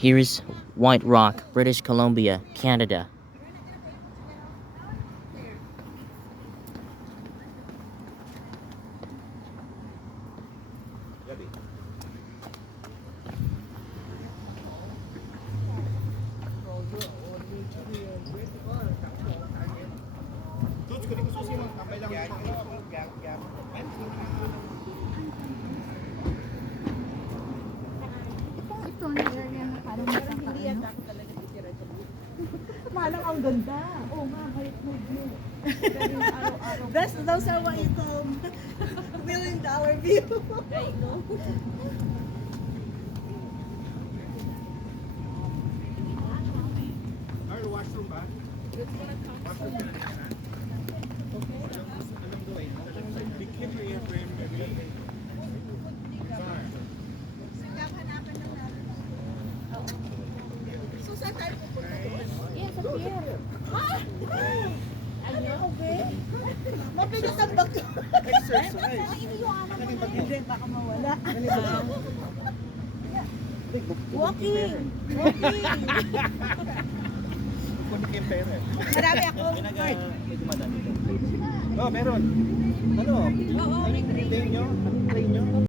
Here is White Rock, British Columbia, Canada. Ito na area na parang hindi yan ako talaga titira dyan. Malang ang ganda. Oo nga, kahit mo. Those are what you call $1 million view. There you go. Washroom ba? Bigyan mo yung frame maybe. So saan tayo pupunta doon? Yes, up here. Ano? Okay. Mabigat ang bato. Exercise. Hindi, baka mawala. Walking. Walking. Kunin ko yung pera. Marami ako. Oh, meron. Ano? Oo, may Train nyo? Anong train nyo?